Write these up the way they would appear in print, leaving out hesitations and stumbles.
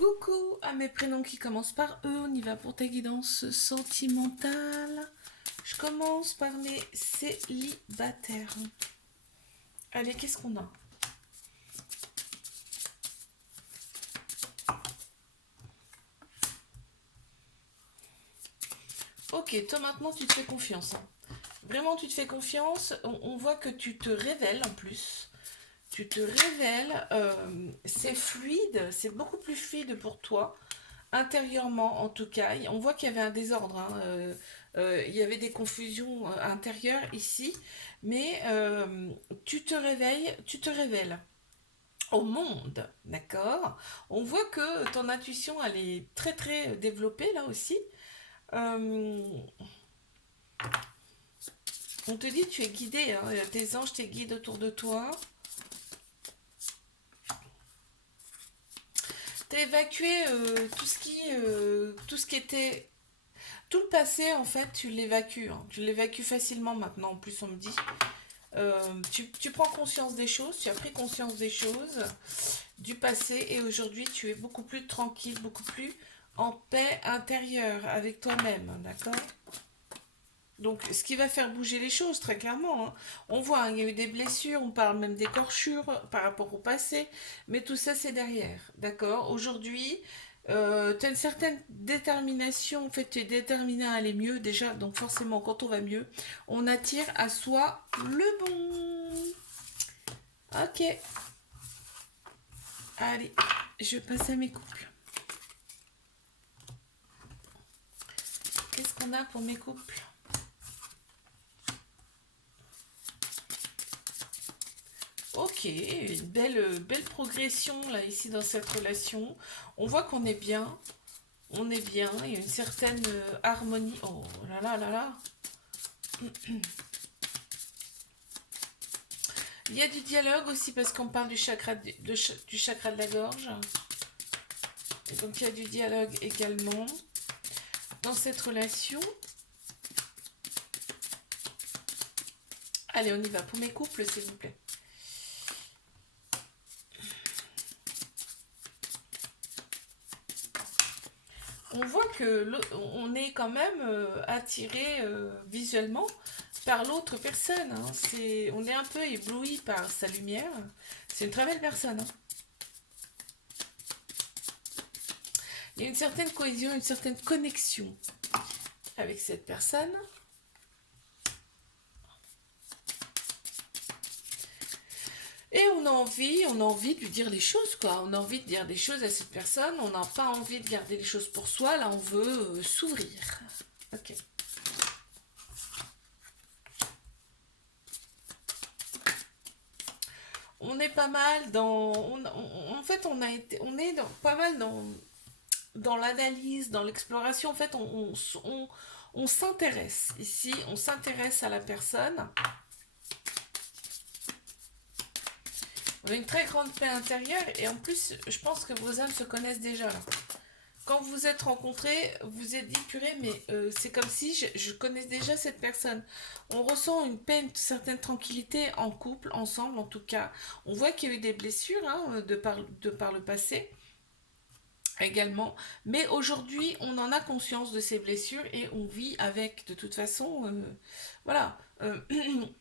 Coucou à mes prénoms qui commencent par E, on y va pour ta guidance sentimentale. Je commence par mes célibataires. Allez, qu'est-ce qu'on a? Ok, toi maintenant tu te fais confiance, hein. Vraiment tu te fais confiance, on voit que tu te révèles en plus. Tu te révèles, c'est fluide, c'est beaucoup plus fluide pour toi. Intérieurement en tout cas, on voit qu'il y avait un désordre, hein, il y avait des confusions intérieures ici, mais tu te réveilles, tu te révèles au monde, d'accord? On voit que ton intuition, elle est très très développée là aussi. Euh, on te dit tu es guidé, hein, tes anges, tes guides autour de toi. T'as évacué tout ce qui était tout le passé, en fait, tu l'évacues, hein. Tu l'évacues facilement maintenant. En plus, on me dit, tu prends conscience des choses, tu as pris conscience des choses du passé et aujourd'hui, tu es beaucoup plus tranquille, beaucoup plus en paix intérieure avec toi-même, d'accord? Donc, ce qui va faire bouger les choses, très clairement, hein. On voit, hein, il y a eu des blessures, on parle même d'écorchures par rapport au passé, mais tout ça, c'est derrière, d'accord? Aujourd'hui, tu as une certaine détermination, en fait, tu es déterminé à aller mieux déjà, donc forcément, quand on va mieux, on attire à soi le bon. Ok, allez, je passe à mes couples. Qu'est-ce qu'on a pour mes couples? Ok, une belle progression là ici dans cette relation. On voit qu'on est bien, on est bien, il y a une certaine harmonie. Oh là là là là. Il y a du dialogue aussi parce qu'on parle du chakra du chakra de la gorge. Et donc il y a du dialogue également dans cette relation. Allez, on y va pour mes couples, s'il vous plaît. On voit que on est quand même attiré visuellement par l'autre personne, hein. On est un peu ébloui par sa lumière. C'est une très belle personne, hein. Il y a une certaine cohésion, une certaine connexion avec cette personne. Et on a envie de lui dire les choses, quoi. On a envie de dire des choses à cette personne. On n'a pas envie de garder les choses pour soi. Là, on veut s'ouvrir. Ok. On est pas mal dans. En fait, on est pas mal dans l'analyse, dans l'exploration. En fait, on s'intéresse ici. On s'intéresse à la personne. On a une très grande paix intérieure et en plus, je pense que vos âmes se connaissent déjà là. Quand vous vous êtes rencontrés, vous êtes dit purée, mais c'est comme si je connais déjà cette personne. On ressent une paix, une certaine tranquillité en couple, ensemble en tout cas. On voit qu'il y a eu des blessures, hein, de par le passé également. Mais aujourd'hui, on en a conscience de ces blessures et on vit avec. De toute façon, voilà,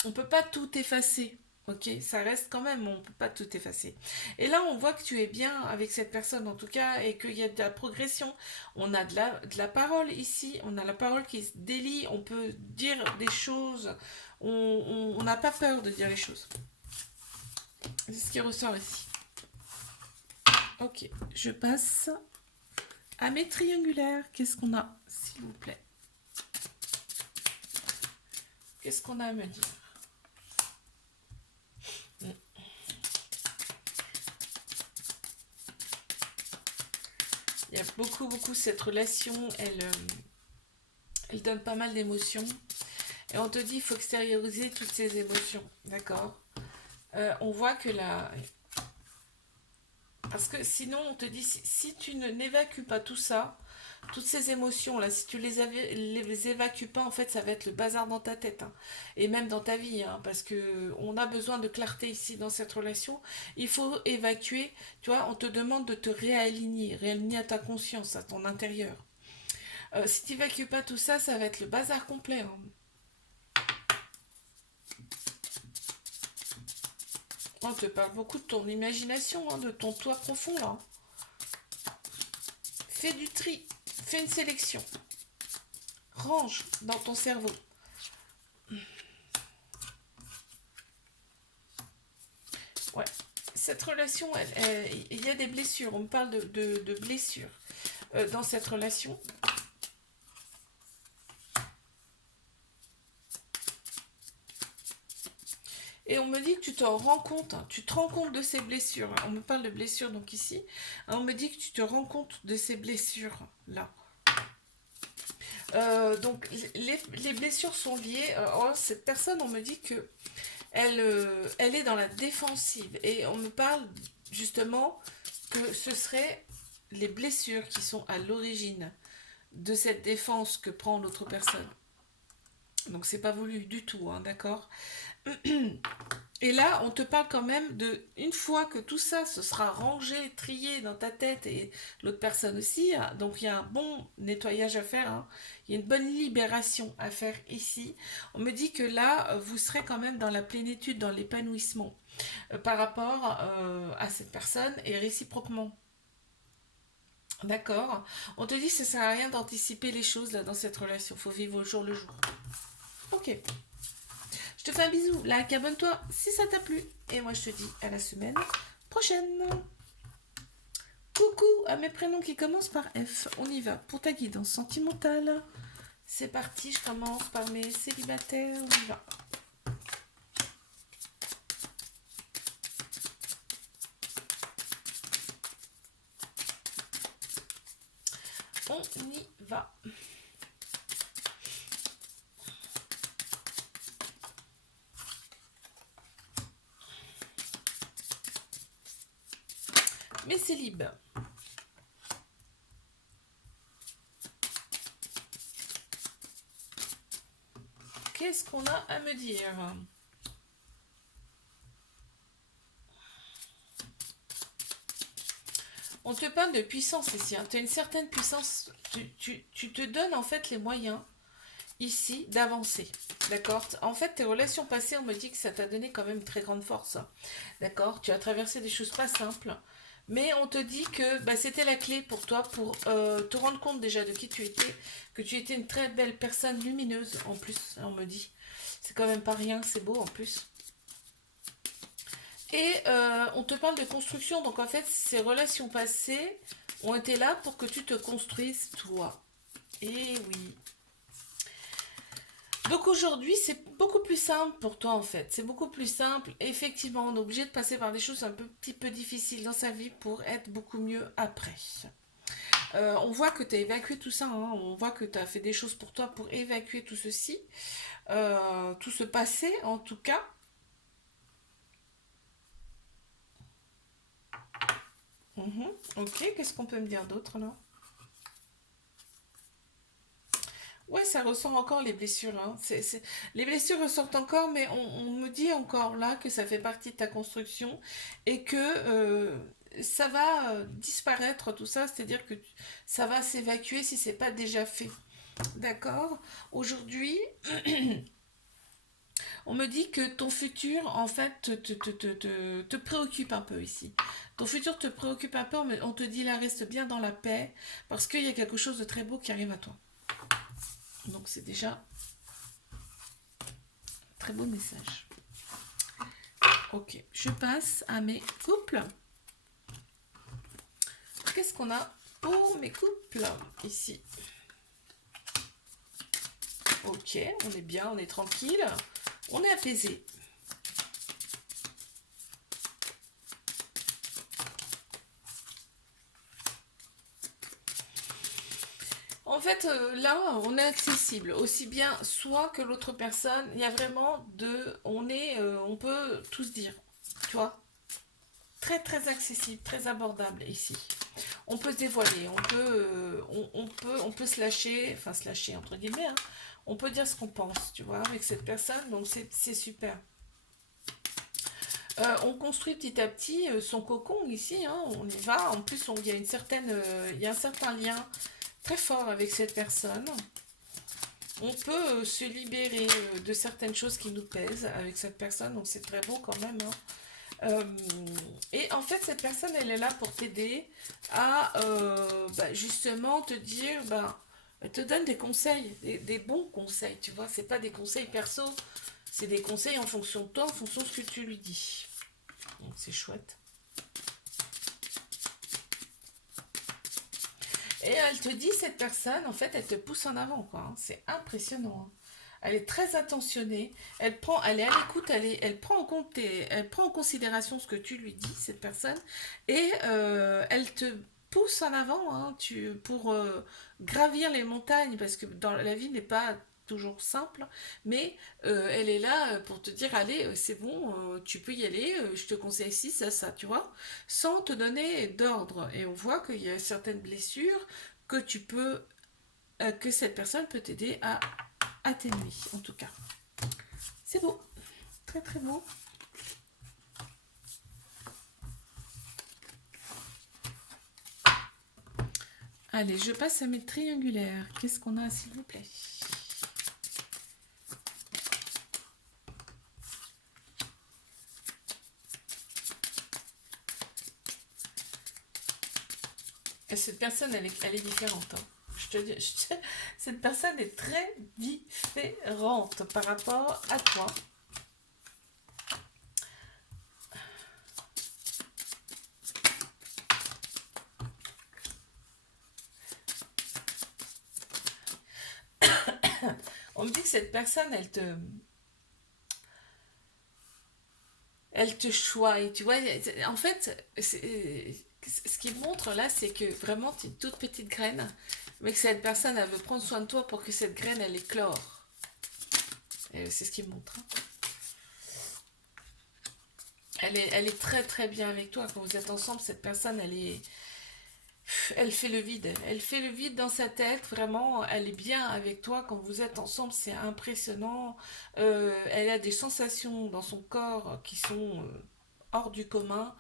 on peut pas tout effacer. Ok, ça reste quand même, on peut pas tout effacer. Et là, on voit que tu es bien avec cette personne en tout cas et qu'il y a de la progression. On a de la parole ici, on a la parole qui se délie, on peut dire des choses, on n'a pas peur de dire les choses. C'est ce qui ressort ici. Ok, je passe à mes triangulaires. Qu'est-ce qu'on a, s'il vous plaît? Qu'est-ce qu'on a à me dire? Il y a beaucoup cette relation, elle donne pas mal d'émotions. Et on te dit, il faut extérioriser toutes ces émotions, d'accord? On voit que Parce que sinon, on te dit, si tu n'évacues pas tout ça, toutes ces émotions-là, si tu les évacues pas, en fait, ça va être le bazar dans ta tête, hein. Et même dans ta vie, hein, parce que on a besoin de clarté ici dans cette relation. Il faut évacuer, tu vois, on te demande de te réaligner à ta conscience, à ton intérieur. Si tu n'évacues pas tout ça, ça va être le bazar complet, hein. On te parle beaucoup de ton imagination, hein, de ton toi profond, là. Fais du tri, fais une sélection. Range dans ton cerveau. Ouais. Cette relation, il y a des blessures. On me parle de blessures dans cette relation. Et on me dit que tu te rends compte, hein, tu te rends compte de ces blessures. On me parle de blessures donc ici. On me dit que tu te rends compte de ces blessures-là. Donc les blessures sont liées. Cette personne, on me dit que elle est dans la défensive. Et on me parle justement que ce serait les blessures qui sont à l'origine de cette défense que prend l'autre personne. Donc c'est pas voulu du tout, hein, d'accord. Et là, on te parle quand même de, une fois que tout ça se sera rangé, trié dans ta tête et l'autre personne aussi, hein, donc il y a un bon nettoyage à faire, hein, il y a une bonne libération à faire ici. On me dit que là, vous serez quand même dans la plénitude, dans l'épanouissement par rapport à cette personne et réciproquement. D'accord. On te dit que ça sert à rien d'anticiper les choses là dans cette relation. Faut vivre au jour le jour. Ok. Je te fais un bisou. Like, abonne-toi si ça t'a plu. Et moi, je te dis à la semaine prochaine. Coucou à mes prénoms qui commencent par F. On y va pour ta guidance sentimentale. C'est parti, je commence par mes célibataires. On y va. On y va. Mes célibes. Qu'est-ce qu'on a à me dire? On te parle de puissance ici, hein. Tu as une certaine puissance. Tu te donnes en fait les moyens ici d'avancer. D'accord. En fait, tes relations passées, on me dit que ça t'a donné quand même une très grande force. D'accord. Tu as traversé des choses pas simples. Mais on te dit que bah, c'était la clé pour toi pour te rendre compte déjà de qui tu étais, que tu étais une très belle personne lumineuse en plus, on me dit. C'est quand même pas rien, c'est beau en plus. Et on te parle de construction, donc en fait, ces relations passées ont été là pour que tu te construises toi. Et oui. Donc aujourd'hui, c'est beaucoup plus simple pour toi en fait. C'est beaucoup plus simple. Effectivement, on est obligé de passer par des choses un petit peu difficiles dans sa vie pour être beaucoup mieux après. On voit que tu as évacué tout ça, hein. On voit que tu as fait des choses pour toi pour évacuer tout ceci, tout ce passé en tout cas. Ok, qu'est-ce qu'on peut me dire d'autre là? Ouais, ça ressort encore les blessures, hein. Les blessures ressortent encore, mais on me dit encore là que ça fait partie de ta construction et que ça va disparaître tout ça, c'est-à-dire que ça va s'évacuer si c'est pas déjà fait. D'accord? Aujourd'hui, on me dit que ton futur, en fait, te préoccupe un peu ici. Ton futur te préoccupe un peu, mais on te dit là, reste bien dans la paix, parce qu'il y a quelque chose de très beau qui arrive à toi. Donc c'est déjà un très beau message. Ok, je passe à mes couples. Qu'est-ce qu'on a pour mes couples ici? Ok, on est bien, on est tranquille, on est apaisé. En fait, là, on est accessible, aussi bien soit que l'autre personne. Il y a vraiment on peut tout se dire, tu vois. très très accessible, très abordable ici. On peut se dévoiler, on peut se lâcher, enfin se lâcher entre guillemets, hein. On peut dire ce qu'on pense, tu vois, avec cette personne, donc c'est super. On construit petit à petit son cocon ici, hein, on y va. En plus, il y a il y a un certain lien très fort avec cette personne. On peut se libérer de certaines choses qui nous pèsent avec cette personne, donc c'est très beau quand même, hein. Euh, et en fait, cette personne, elle est là pour t'aider à justement te dire, elle te donne des conseils, des bons conseils, tu vois. C'est pas des conseils perso, c'est des conseils en fonction de toi, en fonction de ce que tu lui dis. Donc c'est chouette. Et elle te dit, cette personne, en fait, elle te pousse en avant, quoi, hein. C'est impressionnant, hein. Elle est très attentionnée. Elle est à l'écoute. Elle prend en compte, elle prend en considération ce que tu lui dis, cette personne, et elle te pousse en avant, hein, pour gravir les montagnes, parce que dans la vie n'est pas toujours simple, mais elle est là pour te dire, allez, c'est bon, tu peux y aller, je te conseille ci, ça, tu vois, sans te donner d'ordre. Et on voit qu'il y a certaines blessures que que cette personne peut t'aider à atténuer, en tout cas. C'est beau, très très beau. Allez, je passe à mes triangulaires. Qu'est-ce qu'on a, s'il vous plaît? Et cette personne, elle est différente, hein. Cette personne est très différente par rapport à toi. On me dit que cette personne, elle te choisit, tu vois. En fait, ce qu'il montre là, c'est que vraiment, tu es une toute petite graine, mais que cette personne, elle veut prendre soin de toi pour que cette graine, elle éclore. Et c'est ce qu'il montre, hein. Elle est très très bien avec toi. Quand vous êtes ensemble, cette personne, elle fait le vide. Elle fait le vide dans sa tête, vraiment. Elle est bien avec toi. Quand vous êtes ensemble, c'est impressionnant. Elle a des sensations dans son corps qui sont hors du commun.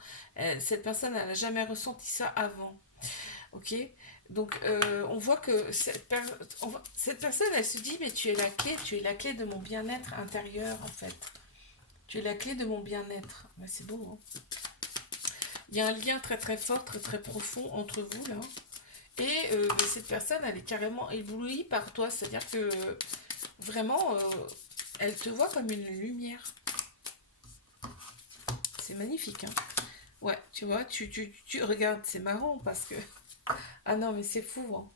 Cette personne, elle n'a jamais ressenti ça avant. Ok. Donc, on voit que cette personne, elle se dit, mais tu es la clé de mon bien-être intérieur, en fait. Tu es la clé de mon bien-être. Ben, c'est beau, hein. Il y a un lien très très fort, très très profond entre vous, là. Et cette personne, elle est carrément éblouie par toi. C'est-à-dire que vraiment, elle te voit comme une lumière. C'est magnifique, hein. Ouais, tu vois, tu regardes, c'est marrant parce que... Ah non, mais c'est fou, hein.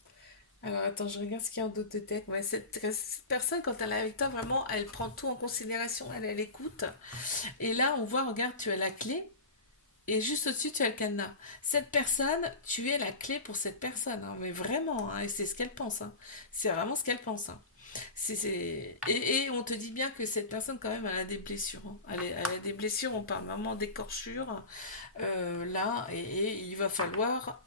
Alors attends, je regarde ce qu'il y a en d'autres de tête. Ouais, cette personne, quand elle est avec toi, vraiment, elle prend tout en considération, elle écoute. Et là, on voit, regarde, tu as la clé. Et juste au-dessus, tu as le cadenas. Cette personne, tu es la clé pour cette personne, hein. Mais vraiment, hein, et c'est ce qu'elle pense, hein. C'est vraiment ce qu'elle pense, hein. Et on te dit bien que cette personne, quand même, elle a des blessures, hein. Elle a des blessures, on parle vraiment d'écorchures, là, et il va falloir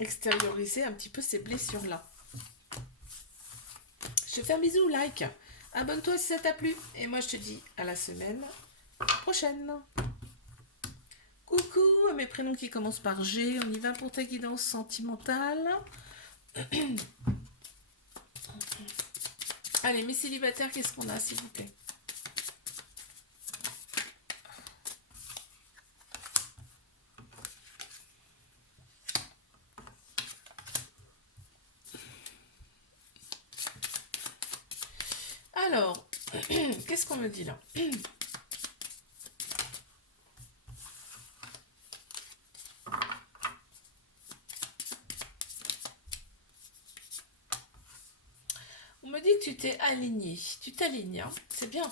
extérioriser un petit peu ces blessures-là. Je te fais un bisou, like. Abonne-toi si ça t'a plu. Et moi, je te dis à la semaine prochaine. Coucou à mes prénoms qui commencent par G. On y va pour ta guidance sentimentale. Allez, mes célibataires, qu'est-ce qu'on a, s'il vous plaît? Alors, qu'est-ce qu'on me dit là? On me dit que tu t'es aligné. Tu t'alignes, hein. C'est bien.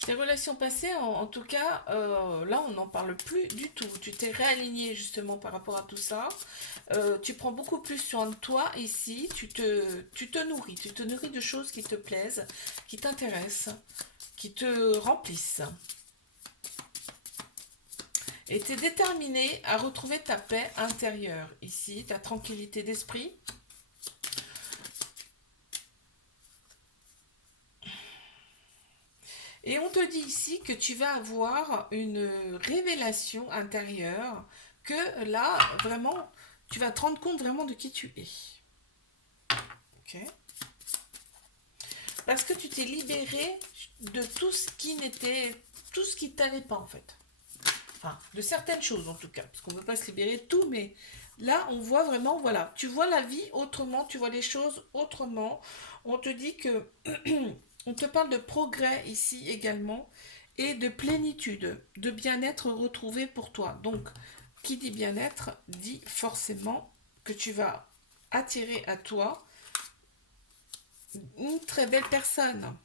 Tes relations passées, en tout cas, là, on n'en parle plus du tout. Tu t'es réaligné justement par rapport à tout ça. Tu prends beaucoup plus soin de toi ici. Tu te nourris. Tu te nourris de choses qui te plaisent, qui t'intéressent, qui te remplissent. Et tu es déterminé à retrouver ta paix intérieure ici, ta tranquillité d'esprit. Et on te dit ici que tu vas avoir une révélation intérieure, que là, vraiment, tu vas te rendre compte vraiment de qui tu es. Ok. Parce que tu t'es libéré de tout ce qui n'était, tout ce qui t'allait pas en fait. Enfin, de certaines choses en tout cas, parce qu'on ne peut pas se libérer de tout, mais là, on voit vraiment, voilà, tu vois la vie autrement, tu vois les choses autrement. On te dit que, on te parle de progrès ici également, et de plénitude, de bien-être retrouvé pour toi. Donc, qui dit bien-être, dit forcément que tu vas attirer à toi une très belle personne.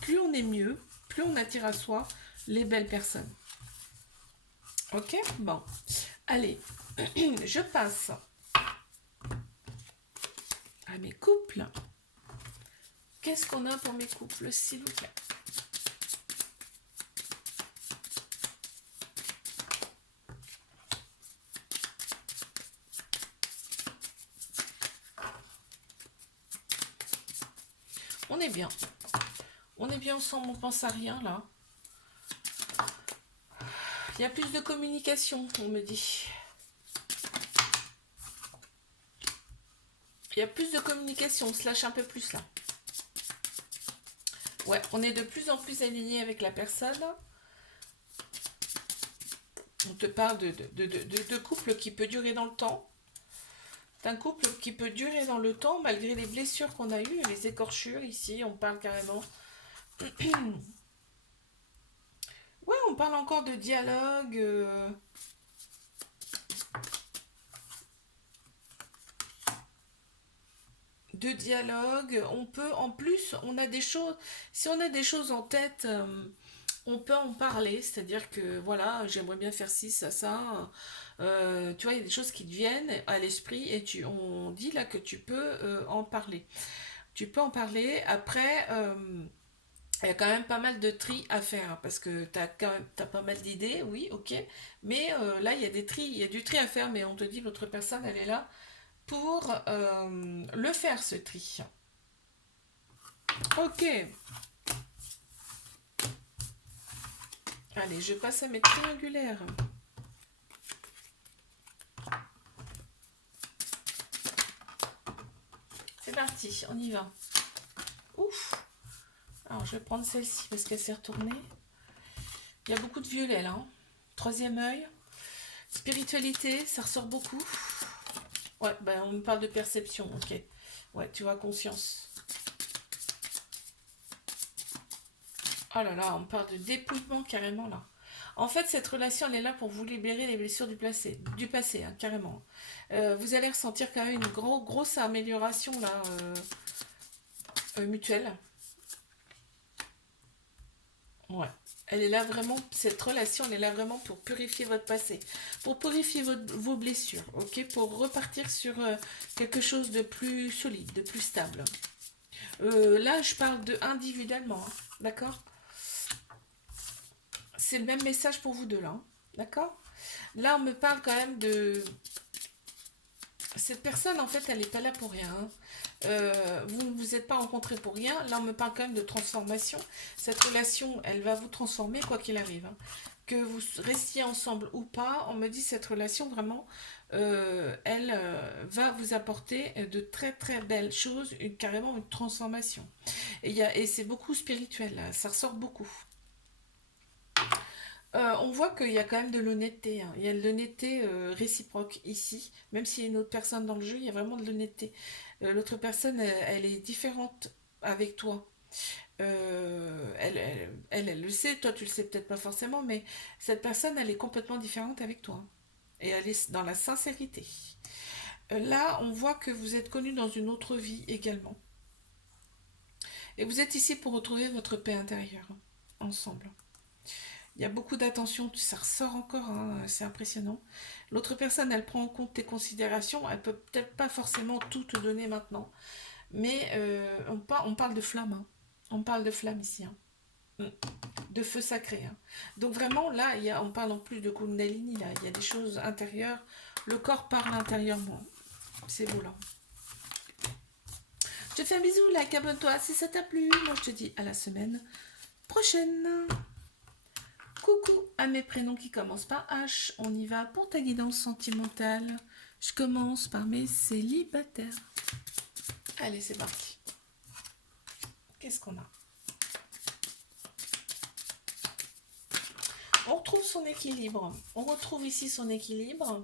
Plus on est mieux, plus on attire à soi les belles personnes. Ok, bon. Allez, je passe à mes couples. Qu'est-ce qu'on a pour mes couples, s'il vous plaît? On est bien. On est bien ensemble, on pense à rien là. Il y a plus de communication, on me dit. Il y a plus de communication, on se lâche un peu plus là. Ouais, on est de plus en plus aligné avec la personne. On te parle de couple qui peut durer dans le temps. D'un couple qui peut durer dans le temps malgré les blessures qu'on a eues, les écorchures ici, on parle carrément. Ouais, on parle encore de dialogue. De dialogue. On peut, en plus, on a des choses. Si on a des choses en tête, on peut en parler. C'est-à-dire que voilà, j'aimerais bien faire ci, ça, ça. Tu vois, il y a des choses qui te viennent à l'esprit et on dit là que tu peux en parler. Tu peux en parler. Après, il y a quand même pas mal de tri à faire hein, parce que tu as quand même t'as pas mal d'idées, oui, ok. Mais là, il y a des tri, il y a du tri à faire, mais on te dit l'autre personne, elle est là pour le faire, ce tri. Ok. Allez, je passe à mes triangulaires. C'est parti, on y va. Ouf. Alors, je vais prendre celle-ci parce qu'elle s'est retournée. Il y a beaucoup de violet là. Hein. Troisième œil. Spiritualité, ça ressort beaucoup. Ouais, ben on me parle de perception, ok. Ouais, tu vois, conscience. Oh là là, on parle de dépouillement carrément là. En fait, cette relation, elle est là pour vous libérer les blessures du passé hein, carrément. Vous allez ressentir quand même une grosse amélioration là, mutuelle. Ouais. Elle est là vraiment, cette relation, elle est là vraiment pour purifier votre passé, pour purifier vos blessures, ok, pour repartir sur quelque chose de plus solide, de plus stable. Là, je parle de individuellement, hein, d'accord? C'est le même message pour vous deux là, hein, d'accord? Là, on me parle quand même de... Cette personne, en fait, elle n'est pas là pour rien. Hein. Vous ne vous êtes pas rencontrés pour rien. Là, on me parle quand même de transformation. Cette relation, elle va vous transformer quoi qu'il arrive. Hein. Que vous restiez ensemble ou pas, on me dit cette relation vraiment, elle va vous apporter de très très belles choses, carrément une transformation. Et c'est beaucoup spirituel, là, ça ressort beaucoup. On voit qu'il y a quand même de l'honnêteté. Hein. Il y a de l'honnêteté réciproque ici. Même s'il y a une autre personne dans le jeu, il y a vraiment de l'honnêteté. L'autre personne, elle est différente avec toi. Elle le sait, toi tu le sais peut-être pas forcément, mais cette personne, elle est complètement différente avec toi. Et elle est dans la sincérité. Là, on voit que vous êtes connus dans une autre vie également. Et vous êtes ici pour retrouver votre paix intérieure, ensemble. Il y a beaucoup d'attention, ça ressort encore, hein, c'est impressionnant. L'autre personne, elle prend en compte tes considérations, elle peut peut-être pas forcément tout te donner maintenant, mais on parle de flamme, hein. On parle de flamme ici. Hein. Mm. De feu sacré, hein. Donc vraiment, là, on parle en plus de Kundalini, là. Il y a des choses intérieures. Le corps parle intérieurement. C'est beau, là. Je te fais un bisou, like, abonne-toi si ça t'a plu. Moi, je te dis à la semaine prochaine. Coucou à mes prénoms qui commencent par H. On y va pour ta guidance sentimentale. Je commence par mes célibataires. Allez, c'est parti. Qu'est-ce qu'on a? On retrouve son équilibre. On retrouve ici son équilibre.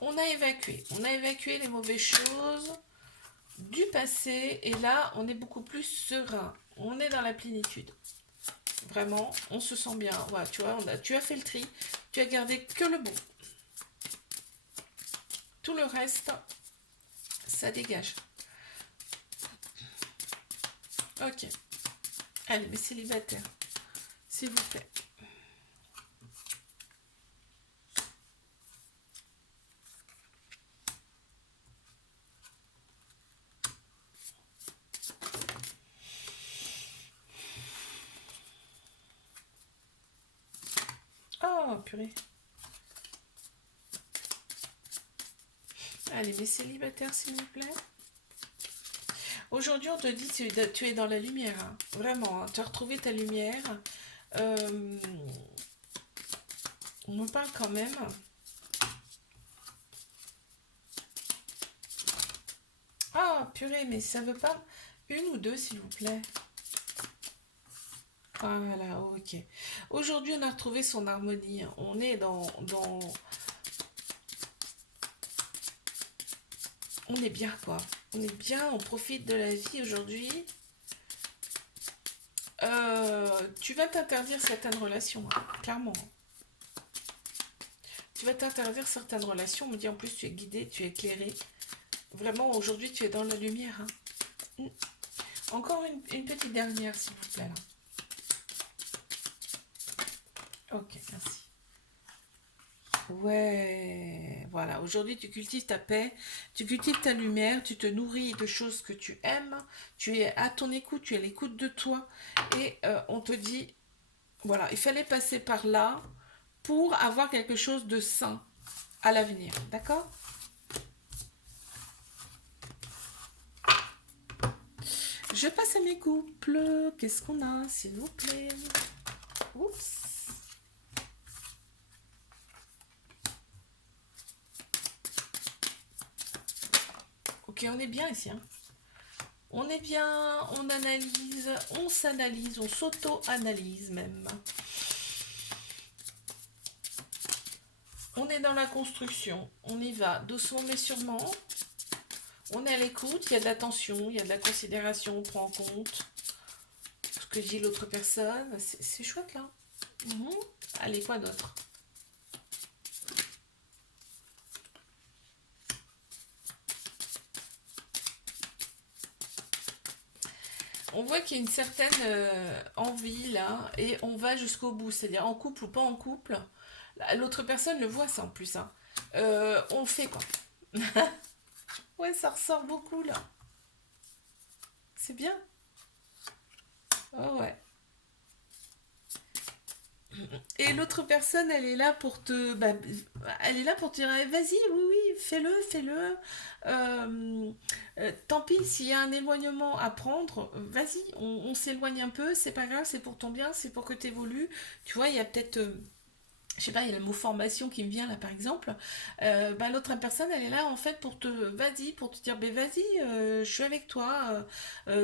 On a évacué les mauvaises choses du passé et là, on est beaucoup plus serein. On est dans la plénitude. Vraiment, on se sent bien. Voilà, tu vois, tu as fait le tri. Tu as gardé que le bon. Tout le reste, ça dégage. Ok. Allez, mes célibataires, s'il vous plaît. Oh, purée. Allez, mes célibataires, s'il vous plaît. Aujourd'hui, on te dit tu es dans la lumière. Hein. Vraiment, hein. Tu as retrouvé ta lumière. On me parle quand même. Ah, purée, mais ça veut pas... Une ou deux, s'il vous plaît. Voilà, ok. Aujourd'hui, on a retrouvé son harmonie. On est On est bien, quoi. On est bien, on profite de la vie aujourd'hui. Tu vas t'interdire certaines relations, hein, clairement. Tu vas t'interdire certaines relations. On me dit en plus, tu es guidé, tu es éclairé. Vraiment, aujourd'hui, tu es dans la lumière. Hein. Encore une petite dernière, s'il vous plaît. Là. Ok, merci. Ouais, voilà. Aujourd'hui, tu cultives ta paix, tu cultives ta lumière, tu te nourris de choses que tu aimes, tu es à ton écoute, tu es à l'écoute de toi. Et on te dit, voilà, il fallait passer par là pour avoir quelque chose de sain à l'avenir. D'accord? Je passe à mes couples. Qu'est-ce qu'on a, s'il vous plaît? Oups. Ok, on est bien ici. Hein. On est bien, on analyse, on s'analyse, on s'auto-analyse même. On est dans la construction, on y va doucement mais sûrement. On est à l'écoute, il y a de l'attention, il y a de la considération, on prend en compte ce que dit l'autre personne. C'est chouette là. Allez, quoi d'autre? On voit qu'il y a une certaine envie là et on va jusqu'au bout, c'est-à-dire en couple ou pas en couple. L'autre personne le voit ça en plus. Hein. On le fait quoi. Ouais, ça ressort beaucoup là. C'est bien. Oh ouais. Et l'autre personne, elle est là pour te, elle est là pour te dire, eh, vas-y, oui, oui, fais-le, fais-le. Tant pis, s'il y a un éloignement à prendre, vas-y, on s'éloigne un peu, c'est pas grave, c'est pour ton bien, c'est pour que tu évolues. Tu vois, il y a peut-être je sais pas, il y a le mot formation qui me vient là par exemple, l'autre personne elle est là en fait pour te, vas-y, pour te dire, vas-y, je suis avec toi,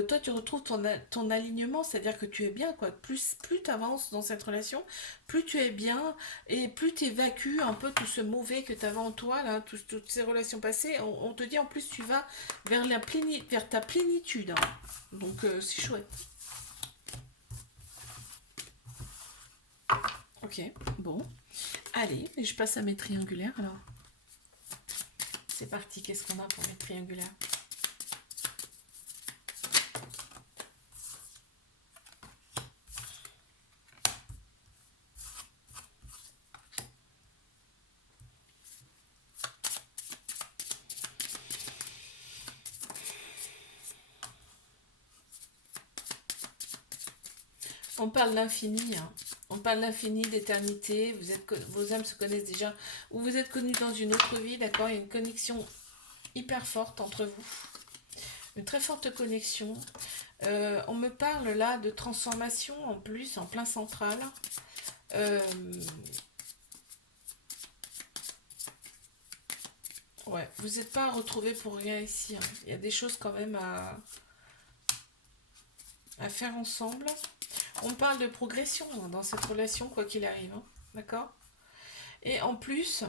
toi tu retrouves ton alignement, c'est-à-dire que tu es bien quoi, plus tu avances dans cette relation, plus tu es bien et plus tu évacues un peu tout ce mauvais que tu avais en toi, là, toutes ces relations passées, on te dit en plus tu vas vers ta plénitude, hein. Donc c'est chouette. Ok, bon. Allez, et je passe à mes triangulaires alors. C'est parti, qu'est-ce qu'on a pour mes triangulaires? On parle d'infini, hein. On parle d'infini, d'éternité. Vos âmes se connaissent déjà. Ou vous êtes connus dans une autre vie, d'accord? Il y a une connexion hyper forte entre vous. Une très forte connexion. On me parle là de transformation en plus, en plein central. Ouais, vous n'êtes pas retrouvés pour rien ici, hein. Il y a des choses quand même à faire ensemble. On parle de progression hein, dans cette relation, quoi qu'il arrive. Hein. D'accord? Et en plus,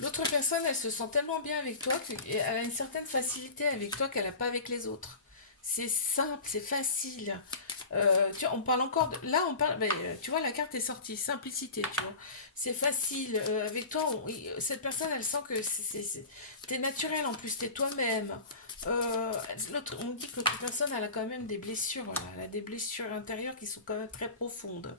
l'autre personne, elle se sent tellement bien avec toi qu'elle a une certaine facilité avec toi qu'elle n'a pas avec les autres. C'est simple, c'est facile. On parle encore de... Là, on parle... tu vois, la carte est sortie. Simplicité, tu vois. C'est facile. Avec toi, cette personne, elle sent que t'es naturel. En plus, t'es toi-même. On dit que l'autre personne, elle a quand même des blessures. Voilà. Elle a des blessures intérieures qui sont quand même très profondes.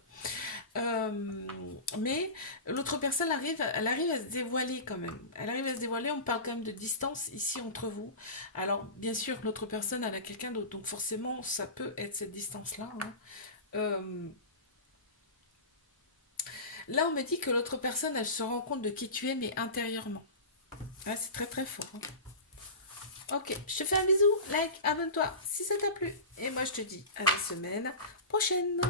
Mais l'autre personne elle arrive à se dévoiler quand même. Elle arrive à se dévoiler, on parle quand même de distance ici entre vous. Alors, bien sûr, l'autre personne, elle a quelqu'un d'autre, donc forcément, ça peut être cette distance-là. Hein. Euh, Là, on me dit que l'autre personne, elle se rend compte de qui tu es, mais intérieurement. Ah, c'est très très fort. Hein. Ok, je te fais un bisou, like, abonne-toi si ça t'a plu. Et moi, je te dis à la semaine prochaine.